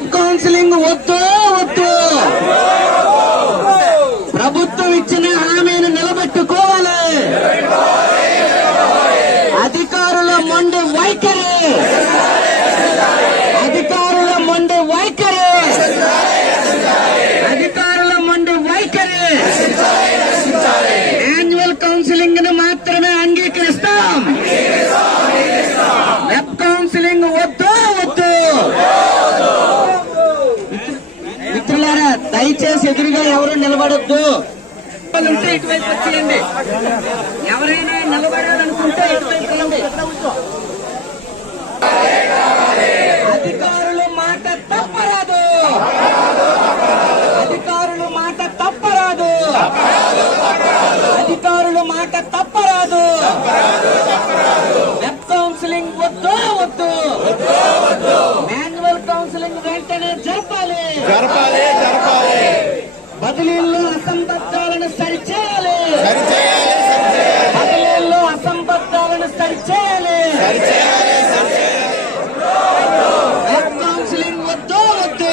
Web counselling వద్దు వద్దు. ప్రభుత్వం ఇచ్చిన హామీని నిలబెట్టుకోవాలి. అధికారుల మొండి వైఖరి, అధికారుల మొండి వైఖరి, అధికారుల మొండి వైఖరి. యాన్యువల్ కౌన్సిలింగ్ ను మాత్రమే అంగీకరిస్తాం. వెబ్ కౌన్సిలింగ్ వద్దు వద్దు. మిత్రులారా, దయచేసి ఎదురుగా ఎవరు నిలబడొద్దు. ఉంటే ఇటువైపు వచ్చేయండి. ఎవరైనా నిలబడాలనుకుంటే ఇటువైపు రండి. అధికారులు మాట తప్పరాదు, అధికారులు మాట తప్పరాదు, అధికారులు మాట తప్పరాదు. వెబ్ కౌన్సిలింగ్ వద్దు వద్దు. మాన్యువల్ కౌన్సిలింగ్ వెంటనే జరపాలి. బదిలీల్లో అసంబద్ధాలను సరిచేయాలి. బదిలీల్లో అసంబద్ధాలను సరిచేయాలి. వెబ్ కౌన్సిలింగ్ వద్దు వద్దు.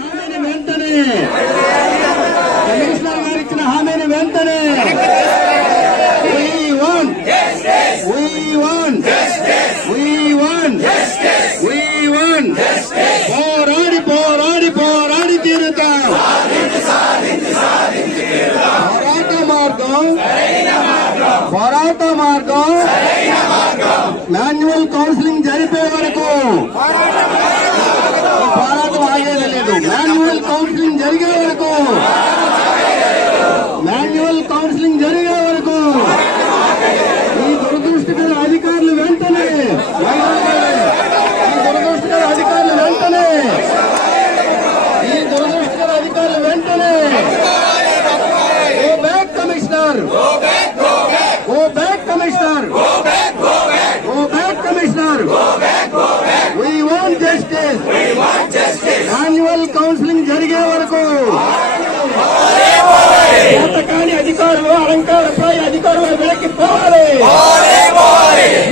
హామీని వెంటనే, కమిషనర్ గారు ఇచ్చిన హామీని వెంటనే. పోరాడి పోరాడి పోరాడి తీరుతాం. పోరాట మార్గం మాన్యువల్ కౌన్సిలింగ్ జరిపే వరకు పోరాటం ఆగేది లేదు. మాన్యువల్ కౌన్సిలింగ్ జరిగే వరకు, మాన్యువల్ కౌన్సిలింగ్ జరిగే వరకు ఈ దురదృష్టకర అధికారులు వెంటనే, ఈ దురదృష్టకర అధికారులు వెంటనే, ఈ దురదృష్టకర అధికారులు వెంటనే. Go back, Commissioner. Go back, Commissioner. Go back, Commissioner. We want justice. Annual counseling జరిగే వరకు చేతకాని అధికారులు, అలంకారప్రాయ అధికారులు వెనక్కి పోవాలి.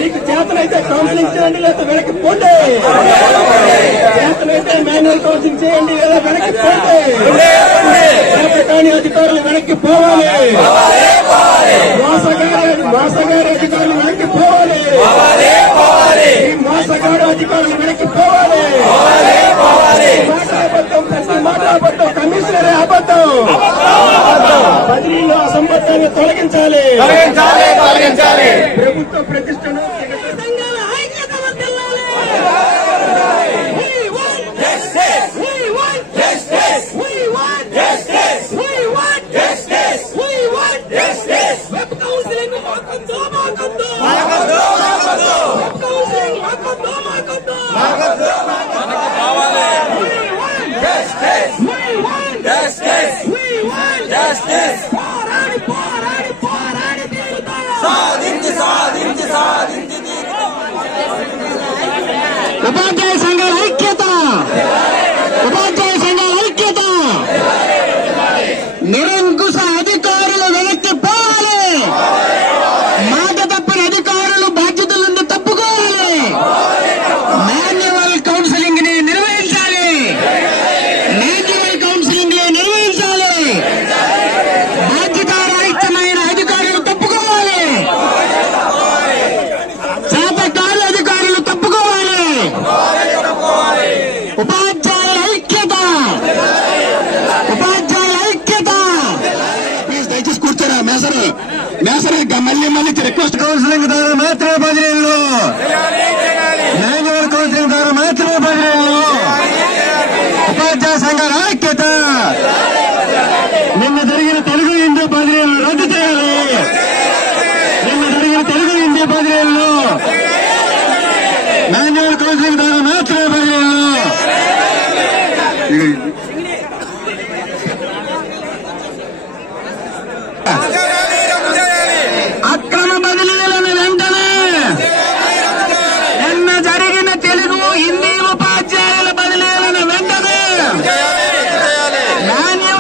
మీకు చేతనైతే కౌన్సిలింగ్ చేయండి, లేదా వెనక్కి పోండి. చేతనైతే మాన్యువల్ కౌన్సిలింగ్ చేయండి, లేదా వెనక్కి పోండి. చేతకాని అధికారులు వెనక్కి పోవాలి. మోసగారి అధికారులు వెనక్కి పోవాలి. ఈ మోసగాడు అధికారులు వెనక్కి పోవాలి. మాట్లాడబడ్డం, ప్రతి మాట్లాడబడ్డం కమిషనరే అబద్ధం. బదిలీలో అసంబద్ధాన్ని తొలగించాలి. ప్రభుత్వ ప్రతిష్టను ఉపాధ్యాయ సంఘాల ఐక్యత, ఉపాధ్యాయ సంఘాల ఐక్యత. నిరంకుశ అధికారులు వెనక్కి పోవాలి. మాట తప్పని అధికారులు బాధ్యతల నుండి తప్పుకోవాలి. మాన్యువల్ కౌన్సిలింగ్ ని నిర్వహించాలి. మాన్యువల్ కౌన్సిలింగ్ ని నిర్వహించాలి. బాధ్యతారాహిత్యమైన అధికారులు తప్పుకోవాలి. చేతకాని అధికారులు తప్పుకోవాలి. ఉపాధ్యాయుల ఐక్యత, ఉపాధ్యాయుల ఐక్యత. ప్లీజ్ దయచేసి కూర్చోరా. మేసరే మళ్ళీ రిక్వెస్ట్. కౌన్సిలింగ్ ద్వారా మాత్రమే బదిలీలు, మాన్యువల్ కౌన్సిలింగ్ ద్వారా మాత్రమే బదిలీలు. ఉపాధ్యాయ సంఘాల ఐక్యత. నిన్న జరిగిన తెలుగు హిందీ బదిలీలు రద్దు చేయాలి. నిన్న జరిగిన తెలుగు హిందీ బదిలీలు మాన్యువల్ కౌన్సిలింగ్ ద్వారా మాత్రమే బదిలీలు. అక్రమ బదిలీలను వెంటనే, నిన్న జరిగిన తెలుగు హిందీ ఉపాధ్యాయుల బదిలీలను వెంటనే, మాన్యువల్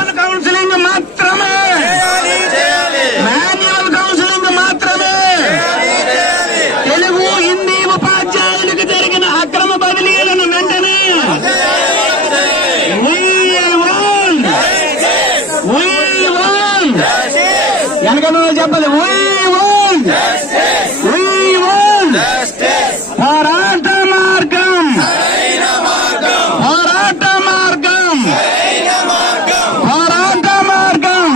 వెనకన్నా చెప్పాలి. పోరాట మార్గం, పోరాట మార్గం, పోరాట మార్గం.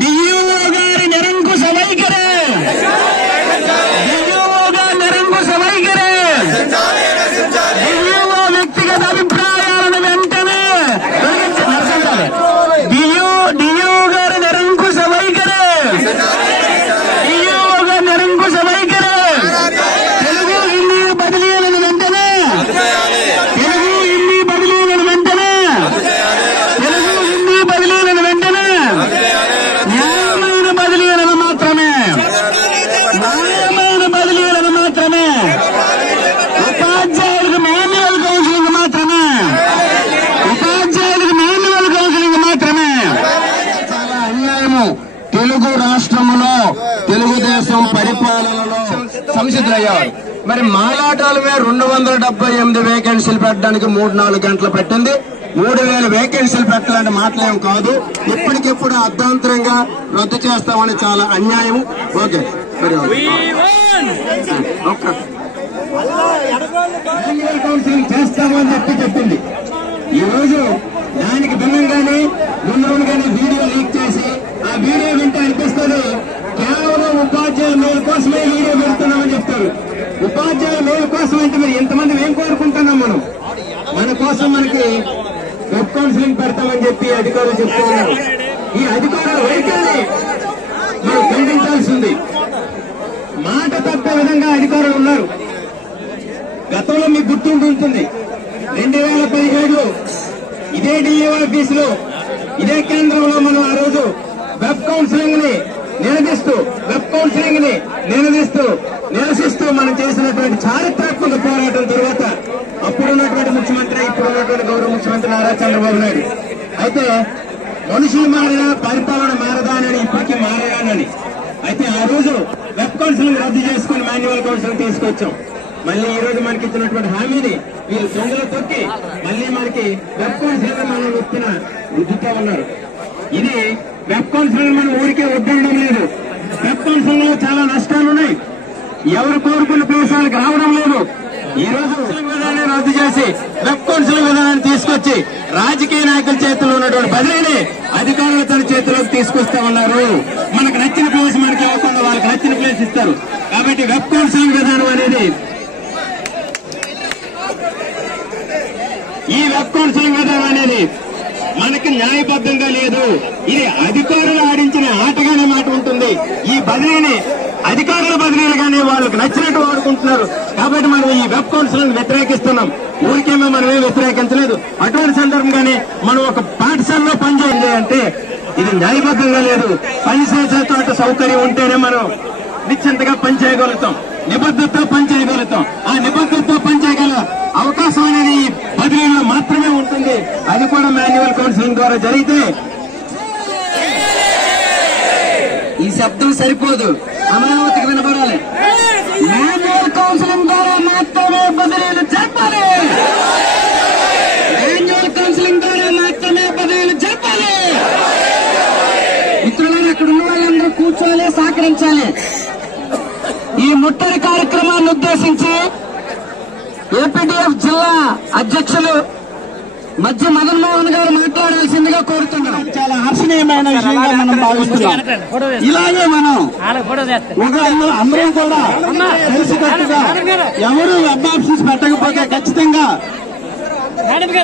డిఈఓ గారి నిరంకుశ వైఖరి, డిఈఓ గారి నిరంకుశ వైఖరి, డిఈఓ వ్యక్తిగత అభిప్రాయాలను వెంటనే డిఈఓ గారి నిరంకుశ వైఖరి, డిఈఓ గారి నిరంకుశ వైఖరి. తెలుగు హిందీ బదిలీలను వెంటనే, తెలుగు హిందీ బదిలీలను వెంటనే, తెలుగు హిందీ బదిలీలను వెంటనే, న్యాయమైన బదిలీలను మాత్రమే, న్యాయమైన బదిలీలను మాత్రమే, ఉపాధ్యాయులకు మాన్యువల్ కౌన్సిలింగ్ మాత్రమే, ఉపాధ్యాయులకు మాన్యువల్ కౌన్సిలింగ్ మాత్రమే. చాలా అన్యాయము. తెలుగు రాష్ట్రములో తెలుగుదేశం పరిపాలనలో సంసిద్ధులయ్యారు. మరి మాలాటాలమే 278 వేకెన్సీలు పెట్టడానికి 3-4 గంటలు పెట్టింది. 3000 వేకెన్సీలు పెట్టాలంటే మాటలేం కాదు. ఇప్పటికిప్పుడు అర్ధాంతరంగా రద్దు చేస్తామని చాలా అన్యాయం. ఓకే కౌన్సిలింగ్ చేస్తామని చెప్పింది. ఈ రోజు దానికి భిన్నంగానే ముందుగానే వీడియో లీక్ చేసి ఆ వీడియో వింటే అనిపిస్తుంది కేవలం ఉపాధ్యాయుల మేలు కోసమే వీడియో పెడుతున్నామని చెప్తారు. ఉపాధ్యాయుల మేలు కోసం అంటే మరి ఎంతమంది ఏం కోరుకుంటున్నాం మనం? మన కోసం మనకి వెబ్ కౌన్సిలింగ్ పెడతామని చెప్పి అధికారులు చెప్తూ ఉన్నారు. ఈ అధికారుల వైఖరిని మనం ఖండించాల్సింది. మాట తప్పే విధంగా అధికారులు ఉన్నారు. గతంలో మీకు గుర్తుంటుంది 2017లో ఇదే డిఈఓ ఆఫీసులో ఇదే కేంద్రంలో మనం ఆ రోజు వెబ్ కౌన్సిలింగ్ ని నిరసిస్తూ మనం చేసినటువంటి చారిత్రాత్మక పోరాటం తర్వాత అప్పుడున్నటువంటి ముఖ్యమంత్రి, ఇప్పుడున్నటువంటి గౌరవ ముఖ్యమంత్రి నారా చంద్రబాబు నాయుడు అయితే మనుషులు మారినా పరిపాలన మారదా అని ఇప్పటికీ మారదానని అయితే ఆ రోజు వెబ్ కౌన్సిలింగ్ రద్దు చేసుకుని మాన్యువల్ కౌన్సిలింగ్ తీసుకొచ్చాం. మళ్ళీ ఈ రోజు మనకి ఇచ్చినటువంటి హామీని వీళ్ళు దొంగలు తొక్కి మళ్ళీ మనకి వెబ్ కౌన్సిలింగ్ మనం వ్యక్తిన రుద్దుతా ఉన్నారు. ఇది వెబ్ కౌన్సిలింగ్ మనం ఊరికే వద్దడం లేదు. వెబ్ కౌన్సిలింగ్ లో చాలా నష్టాలు ఉన్నాయి. ఎవరు కోరుకున్న ప్రదేశాలకు రావడం లేదు. ఈ రోజు విధానాన్ని రద్దు చేసి వెబ్ కౌన్సిలింగ్ విధానాన్ని తీసుకొచ్చి రాజకీయ నాయకుల చేతిలో ఉన్నటువంటి బదిలీని అధికారులు తన చేతిలోకి తీసుకొస్తా ఉన్నారు. మనకు నచ్చిన ప్లేస్ మనకి ఇవ్వకుండా వాళ్ళకి నచ్చిన ప్లేస్ ఇస్తారు. కాబట్టి వెబ్ కౌన్సిలింగ్ విధానం అనేది ఈ వెబ్ కౌన్సిలింగ్ విధానం అనేది మనకి న్యాయబద్ధంగా లేదు. ఇది అధికారులు ఆడించిన ఆటగానే మాట ఉంటుంది. ఈ బదిలీని అధికారుల బదిలీలుగానే వాళ్ళకి నచ్చినట్టు వాడుకుంటున్నారు. కాబట్టి మనం ఈ వెబ్ కౌన్సిలింగ్ వ్యతిరేకిస్తున్నాం. ఊరికేమో మనమే వ్యతిరేకించలేదు. అటువంటి సందర్భంగానే మనం ఒక పాఠశాలలో పనిచేయాలి అంటే ఇది న్యాయబద్ధంగా లేదు. పనిచేసే చోట సౌకర్యం ఉంటేనే మనం నిశ్చింతగా పనిచేయగలుగుతాం, నిబద్ధతతో పనిచేయగలుగుతాం. ఆ నిబద్ధతతో పనిచేయగల అవకాశం అనేది బదిలీలో మాత్రమే ఉంటుంది. అది కూడా మాన్యువల్ కౌన్సిలింగ్ ద్వారా జరిగితే ఈ శబ్దం సరిపోదు, అమరావతికి వినపడాలి. మాన్యువల్ కౌన్సిలింగ్ ద్వారా మాత్రమే బదిలీలు జరపాలి. మాన్యువల్ కౌన్సిలింగ్ ద్వారా మాత్రమే బదిలీలు జరపాలి. మిత్రులను అక్కడ ఉన్న వాళ్ళందరూ కూర్చోవాలి, సహకరించాలి. ఈ ముట్టడి కార్యక్రమాన్ని ఉద్దేశించి ఏపీడీఎఫ్ జిల్లా అధ్యక్షులు మధ్య మదన్ మోహన్ గారు మాట్లాడాల్సిందిగా కోరుతున్నాం. చాలా హర్షణీయమైన విషయంగా మనం భావిస్తున్నాం. ఇలాగే మనం అందరం కూడా కలిసికట్టుగా ఎవరు వెబ్ ఆప్షన్స్ పెట్టకపోతే ఖచ్చితంగా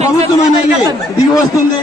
ప్రభుత్వం అనేది దిగి వస్తుంది.